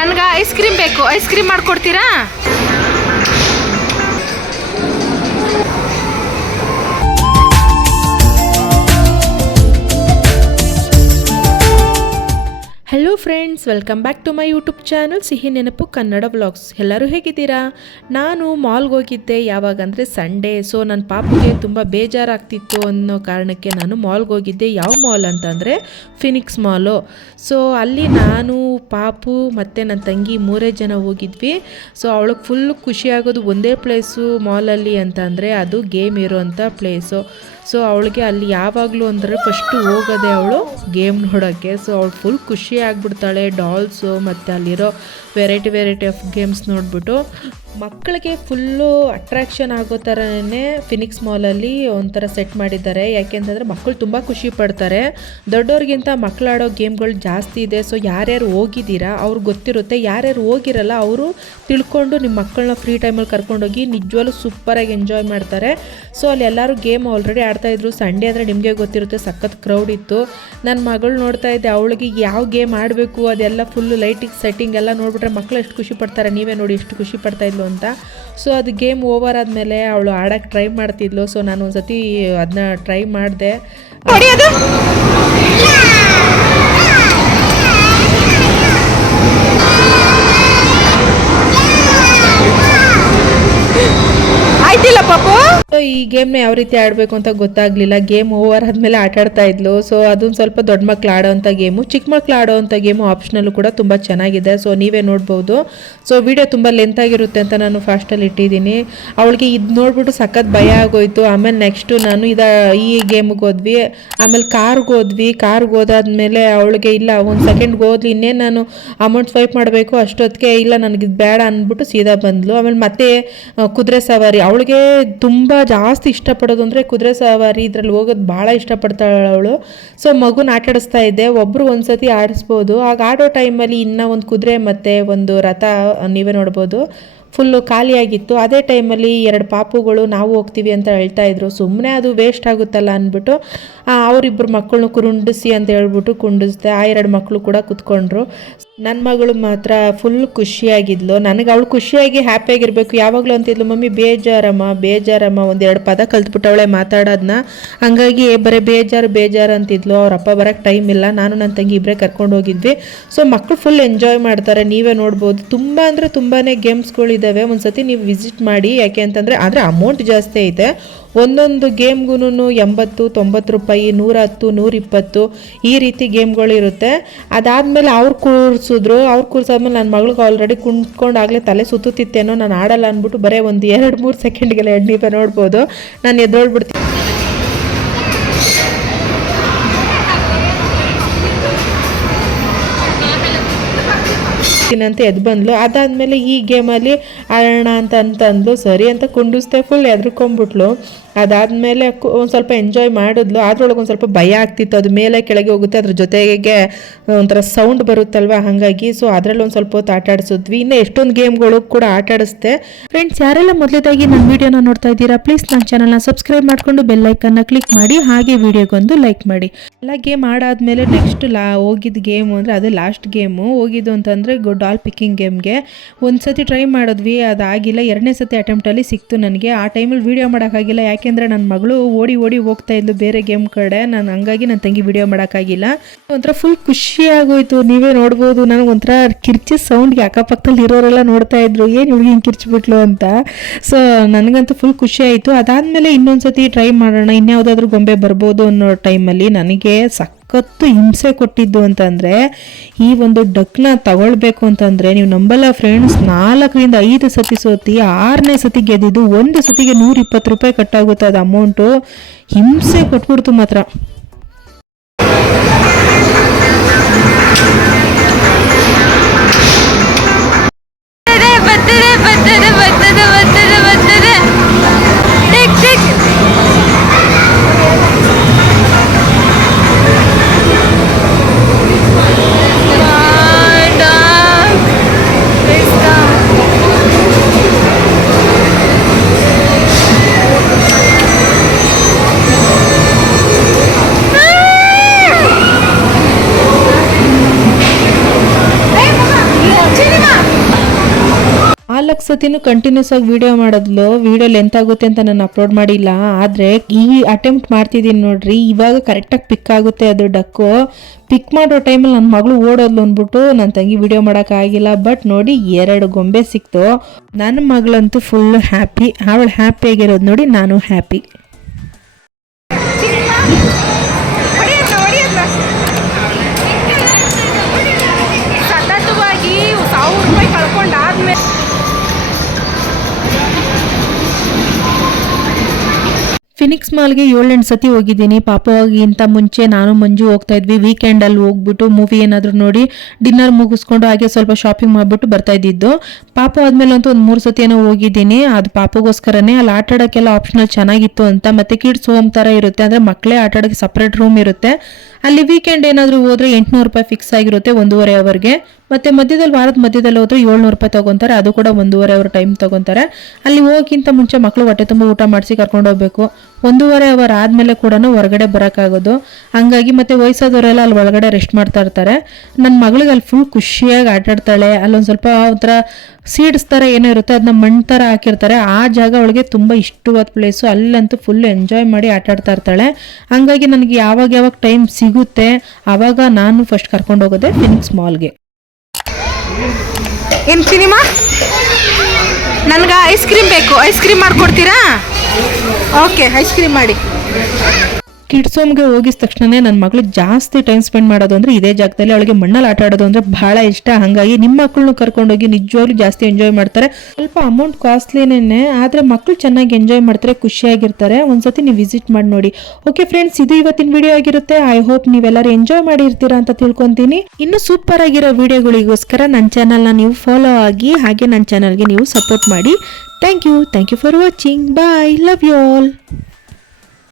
ನನಗೆ ice cream ಬೇಕು, ice cream ಮಾಡಿಕೊಡ್ತೀರಾ? Hello friends, welcome back to my YouTube channel ಸಿಹಿ ನೆನಪು ಕನ್ನಡ ವ್ಲಾಗ್ಸ್. ಎಲ್ಲರೂ ಹೇಗಿದ್ದೀರಾ? ನಾನು ಮಾಲ್ಗೆ ಹೋಗಿದ್ದೆ. ಯಾವಾಗ ಅಂದರೆ ಸಂಡೇ. ಸೊ ನನ್ನ ಪಾಪುಗೆ ತುಂಬ ಬೇಜಾರಾಗ್ತಿತ್ತು ಅನ್ನೋ ಕಾರಣಕ್ಕೆ ನಾನು ಮಾಲ್ಗೆ ಹೋಗಿದ್ದೆ. ಯಾವ ಮಾಲ್ ಅಂತಂದರೆ ಫಿನಿಕ್ಸ್ ಮಾಲು. ಸೊ ಅಲ್ಲಿ ನಾನು, ಪಾಪು ಮತ್ತು ನನ್ನ ತಂಗಿ 3 ಜನ ಹೋಗಿದ್ವಿ. ಸೊ ಅವಳಿಗೆ ಫುಲ್ ಖುಷಿಯಾಗೋದು ಒಂದೇ ಪ್ಲೇಸು ಮಾಲಲ್ಲಿ ಅಂತ ಅಂದರೆ ಅದು ಗೇಮ್ ಇರೋವಂಥ ಪ್ಲೇಸು. ಸೊ ಅವಳಿಗೆ ಅಲ್ಲಿ ಯಾವಾಗಲೂ ಅಂದರೆ ಫಸ್ಟು ಹೋಗೋದೆ ಅವಳು ಗೇಮ್ ನೋಡೋಕ್ಕೆ. ಸೊ ಅವಳು ಫುಲ್ ಖುಷಿ ಆಗಿಬಿಡ್ತಾಳೆ. ಡಾಲ್ಸು ಮತ್ತು ಅಲ್ಲಿರೋ ವೆರೈಟಿ ಆಫ್ ಗೇಮ್ಸ್ ನೋಡಿಬಿಟ್ಟು ಮಕ್ಕಳಿಗೆ ಫುಲ್ಲು ಅಟ್ರ್ಯಾಕ್ಷನ್ ಆಗೋ ಥರನೇ ಫಿನಿಕ್ಸ್ ಮಾಲಲ್ಲಿ ಒಂಥರ ಸೆಟ್ ಮಾಡಿದ್ದಾರೆ. ಯಾಕೆಂತಂದರೆ ಮಕ್ಕಳು ತುಂಬ ಖುಷಿ ಪಡ್ತಾರೆ. ದೊಡ್ಡವ್ರಿಗಿಂತ ಮಕ್ಕಳು ಆಡೋ ಗೇಮ್ಗಳು ಜಾಸ್ತಿ ಇದೆ. ಸೊ ಯಾರ್ಯಾರು ಹೋಗಿದ್ದೀರಾ ಅವ್ರಿಗೆ ಗೊತ್ತಿರುತ್ತೆ. ಯಾರ್ಯಾರು ಹೋಗಿರಲ್ಲ ಅವರು ತಿಳ್ಕೊಂಡು ನಿಮ್ಮ ಮಕ್ಕಳನ್ನ ಫ್ರೀ ಟೈಮಲ್ಲಿ ಕರ್ಕೊಂಡೋಗಿ ನಿಜವಾಗ್ಲೂ ಸೂಪರಾಗಿ ಎಂಜಾಯ್ ಮಾಡ್ತಾರೆ. ಸೊ ಅಲ್ಲಿ ಎಲ್ಲರೂ ಗೇಮ್ ಆಲ್ರೆಡಿ ಆಡ್ತಾಯಿದ್ರು. ಸಂಡೇ ಅಂದರೆ ನಿಮಗೆ ಗೊತ್ತಿರುತ್ತೆ, ಸಖತ್ ಕ್ರೌಡ್ ಇತ್ತು. ನನ್ನ ಮಗಳು ನೋಡ್ತಾ ಇದ್ದೆ, ಅವಳಿಗೆ ಯಾವ ಗೇಮ್ ಆಡಬೇಕು ಅದೆಲ್ಲ ಫುಲ್ಲು ಲೈಟಿಂಗ್ ಸೆಟ್ಟಿಂಗ್ ಎಲ್ಲ ನೋಡಿಬಿಟ್ರೆ ಮಕ್ಕಳು ಎಷ್ಟು ಖುಷಿ ಪಡ್ತಾರೆ. ನೀವೇ ನೋಡಿ ಎಷ್ಟು ಖುಷಿ ಪಡ್ತಾಯಿದ್ಲು ಅಂತ. ಸೊ ಅದು ಗೇಮ್ ಓವರ್ ಆದಮೇಲೆ ಅವಳು ಆಡೋಕ್ಕೆ ಟ್ರೈ ಮಾಡ್ತಿದ್ಲು. ಸೊ ನಾನು ಒಂದು ಸತಿ ಅದನ್ನ ಟ್ರೈ ಮಾಡಿದೆ. ಆಯ್ತಿಲ್ಲ ಪಾಪು. ಈ ಗೇಮ್ನ ಯಾವ ರೀತಿ ಆಡಬೇಕು ಅಂತ ಗೊತ್ತಾಗಲಿಲ್ಲ. ಗೇಮ್ ಓವರ್ ಆದಮೇಲೆ ಆಟಾಡ್ತಾ ಇದ್ಲು. ಸೊ ಅದೊಂದು ಸ್ವಲ್ಪ ದೊಡ್ಡ ಮಕ್ಳು ಆಡೋವಂಥ ಗೇಮು. ಚಿಕ್ಕ ಮಕ್ಳು ಆಡೋವಂಥ ಗೇಮು ಆಪ್ಷನಲ್ಲೂ ಕೂಡ ತುಂಬ ಚೆನ್ನಾಗಿದೆ. ಸೊ ನೀವೇ ನೋಡ್ಬೋದು. ಸೊ ವಿಡಿಯೋ ತುಂಬ ಲೆಂತ್ ಆಗಿರುತ್ತೆ ಅಂತ ನಾನು ಫಾಸ್ಟಲ್ಲಿ ಇಟ್ಟಿದ್ದೀನಿ. ಅವಳಿಗೆ ಇದು ನೋಡ್ಬಿಟ್ಟು ಸಖತ್ ಭಯ ಆಗೋಯ್ತು. ಆಮೇಲೆ ನೆಕ್ಸ್ಟು ನಾನು ಈ ಗೇಮಿಗೆ ಹೋದ್ವಿ. ಆಮೇಲೆ ಕಾರ್ಗೆ ಹೋದಾದ್ಮೇಲೆ ಅವಳಿಗೆ ಇಲ್ಲ ಒಂದು ಸೆಕೆಂಡ್ಗೆ ಹೋದ್ಲಿ, ಇನ್ನೇನು ನಾನು ಅಮೌಂಟ್ ಸ್ವೈಪ್ ಮಾಡಬೇಕು ಅಷ್ಟೊತ್ತಿಗೆ ಇಲ್ಲ ನನಗೆ ಇದು ಬೇಡ ಅಂದ್ಬಿಟ್ಟು ಸೀದಾ ಬಂದಳು. ಆಮೇಲೆ ಮತ್ತೆ ಕುದುರೆ ಸವಾರಿ, ಅವಳಿಗೆ ತುಂಬ ಜಾಸ್ತಿ ಇಷ್ಟಪಡೋದು ಅಂದರೆ ಕುದುರೆ ಸವಾರಿ. ಇದರಲ್ಲಿ ಹೋಗೋದು ಭಾಳ ಇಷ್ಟಪಡ್ತಾಳೆ ಅವಳು. ಸೊ ಮಗುನ ಆಟಾಡಿಸ್ತಾ ಇದ್ದೆ. ಒಬ್ಬರು ಒಂದು ಸತಿ ಆಡಿಸ್ಬೋದು. ಆಗ ಆಡೋ ಟೈಮಲ್ಲಿ ಇನ್ನೂ ಒಂದು ಕುದುರೆ ಮತ್ತು ಒಂದು ರಥ ನೀವೇ ನೋಡ್ಬೋದು ಫುಲ್ಲು ಖಾಲಿಯಾಗಿತ್ತು. ಅದೇ ಟೈಮಲ್ಲಿ 2 ಪಾಪುಗಳು ನಾವು ಹೋಗ್ತೀವಿ ಅಂತ ಹೇಳ್ತಾ ಇದ್ರು. ಸುಮ್ಮನೆ ಅದು ವೇಸ್ಟ್ ಆಗುತ್ತಲ್ಲ ಅಂದ್ಬಿಟ್ಟು ಅವರಿಬ್ಬರು ಮಕ್ಕಳನ್ನ ಕುಂಡಿಸಿ ಅಂತ ಹೇಳ್ಬಿಟ್ಟು ಕುಂಡಿಸ್ದೆ. ಆ 2 ಮಕ್ಕಳು ಕೂಡ ಕುತ್ಕೊಂಡ್ರು. ನನ್ನ ಮಗಳು ಮಾತ್ರ ಫುಲ್ ಖುಷಿಯಾಗಿದ್ಲು. ನನಗೆ ಅವಳು ಖುಷಿಯಾಗಿ ಹ್ಯಾಪಿಯಾಗಿರಬೇಕು. ಯಾವಾಗಲೂ ಅಂತಿದ್ಲು, ಮಮ್ಮಿ ಬೇಜಾರಮ್ಮ 1-2 ಪದ ಕಲ್ತ್ಬಿಟ್ಟವಳೆ ಮಾತಾಡೋದನ್ನ. ಹಂಗಾಗಿ ಬರೀ ಬೇಜಾರು ಅಂತಿದ್ಲು. ಅವ್ರ ಅಪ್ಪ ಬರೋಕ್ಕೆ ಟೈಮ್ ಇಲ್ಲ. ನಾನು ನನ್ನ ತಂಗಿ ಇಬ್ಬರೇ ಕರ್ಕೊಂಡು ಹೋಗಿದ್ವಿ. ಸೊ ಮಕ್ಕಳು ಫುಲ್ ಎಂಜಾಯ್ ಮಾಡ್ತಾರೆ. ನೀವೇ ನೋಡ್ಬೋದು. ತುಂಬ ಅಂದರೆ ತುಂಬಾ ಗೇಮ್ಸ್ಗಳಿದ್ದಾವೆ. ಒಂದು ಸತಿ ನೀವು ವಿಸಿಟ್ ಮಾಡಿ. ಯಾಕೆ ಅಂತಂದರೆ ಆದರೆ ಅಮೌಂಟ್ ಜಾಸ್ತಿ ಐತೆ. ಒಂದೊಂದು ಗೇಮ್ಗೂ 80-90 ರೂಪಾಯಿ, 110, 120 ಈ ರೀತಿ ಗೇಮ್ಗಳಿರುತ್ತೆ. ಅದಾದಮೇಲೆ ಅವ್ರು ಕೂರಿಸಾದ್ಮೇಲೆ ನನ್ನ ಮಗಳಿಗೆ ಆಲ್ರೆಡಿ ಕುಂತ್ಕೊಂಡಾಗಲೇ ತಲೆ ಸುತ್ತುತ್ತಿತ್ತೇನೋ, ನಾನು ಆಡಲ್ಲ ಅಂದ್ಬಿಟ್ಟು ಬರೀ ಒಂದು 2-3 ಸೆಕೆಂಡ್ಗೆಲ್ಲ ನೀವೇ ನೋಡ್ಬೋದು ನಾನು ಎದ್ದೋಳ್ಬಿಡ್ತೀನಿ ಅಂತ ಎದ್ದು ಬಂದ್ಲು. ಅದಾದಮೇಲೆ ಈ ಗೇಮಲ್ಲಿ ಆಡೋಣ ಅಂತ ಅಂದ್ಲು. ಸರಿ ಅಂತ ಕುಂಡಿಸ್ದೆ. ಫುಲ್ ಎದ್ರುಕೊಂಡ್ಬಿಟ್ಲು. ಅದಾದಮೇಲೆ ಒಂದು ಸ್ವಲ್ಪ ಎಂಜಾಯ್ ಮಾಡಿದ್ಲು. ಅದ್ರೊಳಗೆ ಒಂದು ಸ್ವಲ್ಪ ಭಯ ಆಗ್ತಿತ್ತು. ಅದು ಮೇಲೆ ಕೆಳಗೆ ಹೋಗುತ್ತೆ, ಅದ್ರ ಜೊತೆಗೆ ಒಂಥರ ಸೌಂಡ್ ಬರುತ್ತಲ್ವ, ಹಾಗಾಗಿ. ಸೊ ಅದರಲ್ಲಿ ಒಂದು ಸ್ವಲ್ಪ ಹೊತ್ತು ಆಟಾಡಿಸಿದ್ವಿ. ಇನ್ನು ಎಷ್ಟೊಂದು ಗೇಮ್ಗಳು ಕೂಡ ಆಟಾಡಿಸ್ದೆ. ಫ್ರೆಂಡ್ಸ್, ಯಾರೆಲ್ಲ ಮೊದಲೇದಾಗಿ ನನ್ನ ವೀಡಿಯೋನ ನೋಡ್ತಾ ಇದ್ದೀರಾ, ಪ್ಲೀಸ್ ನನ್ನ ಚಾನಲ್ನ ಸಬ್ಸ್ಕ್ರೈಬ್ ಮಾಡಿಕೊಂಡು ಬೆಲ್ಲೈಕನ್ನ ಕ್ಲಿಕ್ ಮಾಡಿ, ಹಾಗೆ ವೀಡಿಯೋಗೊಂದು ಲೈಕ್ ಮಾಡಿ. ಎಲ್ಲ ಗೇಮ್ ಆಡಾದ್ಮೇಲೆ ನೆಕ್ಸ್ಟ್ ಹೋಗಿದ್ದ ಗೇಮು ಅಂದರೆ ಅದೇ ಲಾಸ್ಟ್ ಗೇಮು ಹೋಗಿದ್ದು ಅಂತಂದರೆ ಡಾಲ್ ಪಿಕ್ಕಿಂಗ್ ಗೇಮ್ಗೆ. ಒಂದು ಸತಿ ಟ್ರೈ ಮಾಡಿದ್ವಿ, ಅದಾಗಿಲ್ಲ. 2ನೇ ಸತಿ ಅಟೆಂಪ್ಟಲ್ಲಿ ಸಿಕ್ತು ನನಗೆ. ಆ ಟೈಮಲ್ಲಿ ವೀಡಿಯೋ ಮಾಡೋಕ್ಕಾಗಿಲ್ಲ. ಯಾಕೆಂದರೆ ನನ್ನ ಮಗಳು ಓಡಿ ಹೋಗ್ತಾ ಇದ್ಲು ಬೇರೆ ಗೇಮ್ ಕಡೆ. ಹಂಗಾಗಿ ನನ್ನ ತಂಗಿ ವಿಡಿಯೋ ಮಾಡೋಕ್ಕಾಗಿಲ್ಲ. ಒಂಥರ ಫುಲ್ ಖುಷಿ ಆಗೋಯ್ತು. ನೀವೇ ನೋಡ್ಬೋದು. ನನಗೆ ಒಂಥರ ಕಿರ್ಚಿ ಸೌಂಡ್ಗೆ ಅಕ್ಕಪಕ್ಕದಲ್ಲಿ ಇರೋರೆಲ್ಲ ನೋಡ್ತಾ ಇದ್ರು, ಏನು ಹುಡುಗಿ ಹಿಂಗೆ ಕಿರ್ಚಿಬಿಟ್ಲು ಅಂತ. ಸೊ ನನಗಂತೂ ಫುಲ್ ಖುಷಿ ಆಯಿತು. ಅದಾದಮೇಲೆ ಇನ್ನೊಂದು ಸತಿ ಟ್ರೈ ಮಾಡೋಣ, ಇನ್ಯಾವುದಾದ್ರೂ ಗೊಂಬೆ ಬರ್ಬೋದು ಅನ್ನೋ ಟೈಮಲ್ಲಿ ನನಗೆ ಸಖತ್ತು ಹಿಂಸೆ ಕೊಟ್ಟಿದ್ದು ಅಂತಂದರೆ ಈ ಒಂದು ಡಕ್ನ ತಗೊಳ್ಬೇಕು ಅಂತಂದರೆ ನೀವು ನಂಬಲ್ಲ ಫ್ರೆಂಡ್ಸ್, 4-5 ಸತಿ ಸೋತಿ 6ನೇ ಸತಿ ಗೆದ್ದಿದ್ದು. ಒಂದು ಸತಿಗೆ 120 ರೂಪಾಯಿ ಕಟ್ಟಾಗುತ್ತೆ ಅದು ಅಮೌಂಟು. ಹಿಂಸೆ ಕೊಟ್ಬಿಡ್ತು ಮಾತ್ರ. 4 ಸತಿನೂ ಕಂಟಿನ್ಯೂಸ್ ಆಗಿ ವಿಡಿಯೋ ಮಾಡಿದ್ಲು. ವಿಡಿಯೋ ಲೆಂತ್ ಆಗುತ್ತೆ ಅಂತ ನಾನು ಅಪ್ಲೋಡ್ ಮಾಡಿಲ್ಲ. ಆದರೆ ಈ ಅಟೆಂಪ್ಟ್ ಮಾಡ್ತಿದ್ದೀನಿ ನೋಡ್ರಿ, ಇವಾಗ ಕರೆಕ್ಟಾಗಿ ಪಿಕ್ ಆಗುತ್ತೆ ಅದು ಡಕ್ಕು. ಪಿಕ್ ಮಾಡೋ ಟೈಮಲ್ಲಿ ನನ್ನ ಮಗಳು ಓಡೋದ್ಲು ಅಂದ್ಬಿಟ್ಟು ನನ್ನ ತಂಗಿ ವಿಡಿಯೋ ಮಾಡೋಕ್ಕಾಗಿಲ್ಲ. ಬಟ್ ನೋಡಿ 2 ಗೊಂಬೆ ಸಿಕ್ತು. ನನ್ನ ಮಗಳಂತೂ ಫುಲ್ ಹ್ಯಾಪಿ. ಅವಳು ಹ್ಯಾಪಿಯಾಗಿರೋದು ನೋಡಿ ನಾನು ಹ್ಯಾಪಿ. ಸತತವಾಗಿ 1000 ರೂಪಾಯಿ ಕಳ್ಕೊಂಡಾದ್ಮೇಲೆ ಫಿನಿಕ್ಸ್ ಮಾಲ್ಗೆ 7-8 ಸತಿ ಹೋಗಿದ್ದೀನಿ. ಪಾಪವಾಗಿಂತ ಮುಂಚೆ ನಾನು ಮಂಜು ಹೋಗ್ತಾ ಇದ್ವಿ. ವೀಕೆಂಡಲ್ಲಿ ಹೋಗ್ಬಿಟ್ಟು ಮೂವಿ ಏನಾದರೂ ನೋಡಿ ಡಿನ್ನರ್ ಮುಗಿಸ್ಕೊಂಡು ಹಾಗೆ ಸ್ವಲ್ಪ ಶಾಪಿಂಗ್ ಮಾಡಿಬಿಟ್ಟು ಬರ್ತಾ ಇದ್ದಿದ್ದು. ಪಾಪ ಆದಮೇಲೆ ಅಂತೂ ಒಂದು 3 ಸತಿ ಏನೋ ಹೋಗಿದ್ದೀನಿ. ಅದು ಪಾಪಗೋಸ್ಕರನೇ. ಅಲ್ಲಿ ಆಟ ಆಡೋಕ್ಕೆಲ್ಲ ಆಪ್ಷನಲ್ ಚೆನ್ನಾಗಿತ್ತು ಅಂತ. ಮತ್ತು ಕಿಡ್ಸ್ ಹೋಮ್ ಥರ ಇರುತ್ತೆ, ಅಂದರೆ ಮಕ್ಕಳೇ ಆಟ ಆಡೋಕ್ಕೆ ಸಪ್ರೇಟ್ ರೂಮ್ ಇರುತ್ತೆ. ಅಲ್ಲಿ ವೀಕೆಂಡ್ ಏನಾದರೂ ಹೋದರೆ 800 ರೂಪಾಯಿ ಫಿಕ್ಸ್ ಆಗಿರುತ್ತೆ 1.5 ಅವರ್ಗೆ. ಮತ್ತು ಮಧ್ಯದಲ್ಲಿ ವಾರದ ಮಧ್ಯದಲ್ಲಿ ಹೋದರೆ 700 ರೂಪಾಯಿ ತೊಗೊತಾರೆ. ಅದು ಕೂಡ 1.5 ಅವರ್ ಟೈಮ್ ತೊಗೊತಾರೆ. ಅಲ್ಲಿ ಹೋಗಿಂತ ಮುಂಚೆ ಮಕ್ಕಳು ಹೊಟ್ಟೆ ತುಂಬ ಊಟ ಮಾಡಿಸಿ ಕರ್ಕೊಂಡು ಹೋಗ್ಬೇಕು. 1.5 ಅವರ್ ಆದಮೇಲೆ ಕೂಡ ಹೊರಗಡೆ ಬರೋಕ್ಕಾಗೋದು. ಹಂಗಾಗಿ ಮತ್ತು ವಯಸ್ಸಾದವರೆಲ್ಲ ಅಲ್ಲಿ ಒಳಗಡೆ ರೆಸ್ಟ್ ಮಾಡ್ತಾ ಇರ್ತಾರೆ. ನನ್ನ ಮಗಳಿಗೆ ಅಲ್ಲಿ ಫುಲ್ ಖುಷಿಯಾಗಿ ಆಟಾಡ್ತಾಳೆ. ಅಲ್ಲೊಂದು ಸ್ವಲ್ಪ ಒಂಥರ ಸೀಡ್ಸ್ ಥರ ಏನೋ ಇರುತ್ತೆ, ಅದನ್ನ ಮಣ್ಣು ಥರ ಹಾಕಿರ್ತಾರೆ. ಆ ಜಾಗ ಅವಳಿಗೆ ತುಂಬ ಇಷ್ಟವಾದ ಪ್ಲೇಸು. ಅಲ್ಲಂತೂ ಫುಲ್ ಎಂಜಾಯ್ ಮಾಡಿ ಆಟಾಡ್ತಾ ಇರ್ತಾಳೆ. ಹಂಗಾಗಿ ನನಗೆ ಯಾವಾಗ ಟೈಮ್ ಸಿಗುತ್ತೆ ಆವಾಗ ನಾನು ಫಸ್ಟ್ ಕರ್ಕೊಂಡು ಹೋಗೋದೆ ಫಿನಿಕ್ಸ್ ಮಾಲ್ಗೆ. ಏನು ಸಿನಿಮಾ? ನನಗೆ ಐಸ್ ಕ್ರೀಮ್ ಬೇಕು. ಐಸ್ ಕ್ರೀಮ್ ಮಾಡಿಕೊಡ್ತೀರಾ? ಓಕೆ, ಐಸ್ ಕ್ರೀಮ್ ಮಾಡಿ. ಕಿಡ್ಸ್ ಹೋಮ್ಗೆ ಹೋಗಿದ ತಕ್ಷಣ ನನ್ನ ಮಗಳು ಜಾಸ್ತಿ ಟೈಮ್ ಸ್ಪೆಂಡ್ ಮಾಡೋದು ಅಂದರೆ ಇದೇ ಜಾಗದಲ್ಲಿ. ಅವಳಿಗೆ ಮಣ್ಣಲ್ಲಿ ಆಟ ಆಡೋದು ಅಂದರೆ ಬಹಳ ಇಷ್ಟ. ಹಾಗಾಗಿ ನಿಮ್ಮ ಮಕ್ಕಳನ್ನು ಕರ್ಕೊಂಡೋಗಿ ನಿಜವಾಗ್ಲೂ ಜಾಸ್ತಿ ಎಂಜಾಯ್ ಮಾಡ್ತಾರೆ. ಸ್ವಲ್ಪ ಅಮೌಂಟ್ ಕಾಸ್ಟ್ಲಿನೇ, ಆದರೆ ಮಕ್ಕಳು ಚೆನ್ನಾಗಿ ಎಂಜಾಯ್ ಮಾಡ್ತಾರೆ, ಖುಷಿಯಾಗಿರ್ತಾರೆ. ಒಂದ್ಸತಿ ನೀವು ವಿಸಿಟ್ ಮಾಡಿ ನೋಡಿ. ಓಕೆ ಫ್ರೆಂಡ್ಸ್, ಇದು ಇವತ್ತಿನ ವಿಡಿಯೋ ಆಗಿರುತ್ತೆ. ಐ ಹೋಪ್ ನೀವೆಲ್ಲರೂ ಎಂಜಾಯ್ ಮಾಡಿರ್ತೀರಾ ಅಂತ ತಿಳ್ಕೊತೀನಿ. ಇನ್ನು ಸೂಪರ್ ಆಗಿರೋ ವಿಡಿಯೋಗಳಿಗೋಸ್ಕರ ನನ್ನ ಚಾನಲ್ನ ನೀವು ಫಾಲೋ ಆಗಿ, ಹಾಗೆ ನನ್ನ ಚಾನಲ್ಗೆ ನೀವು ಸಪೋರ್ಟ್ ಮಾಡಿ. Thank you for watching. Bye, love you all.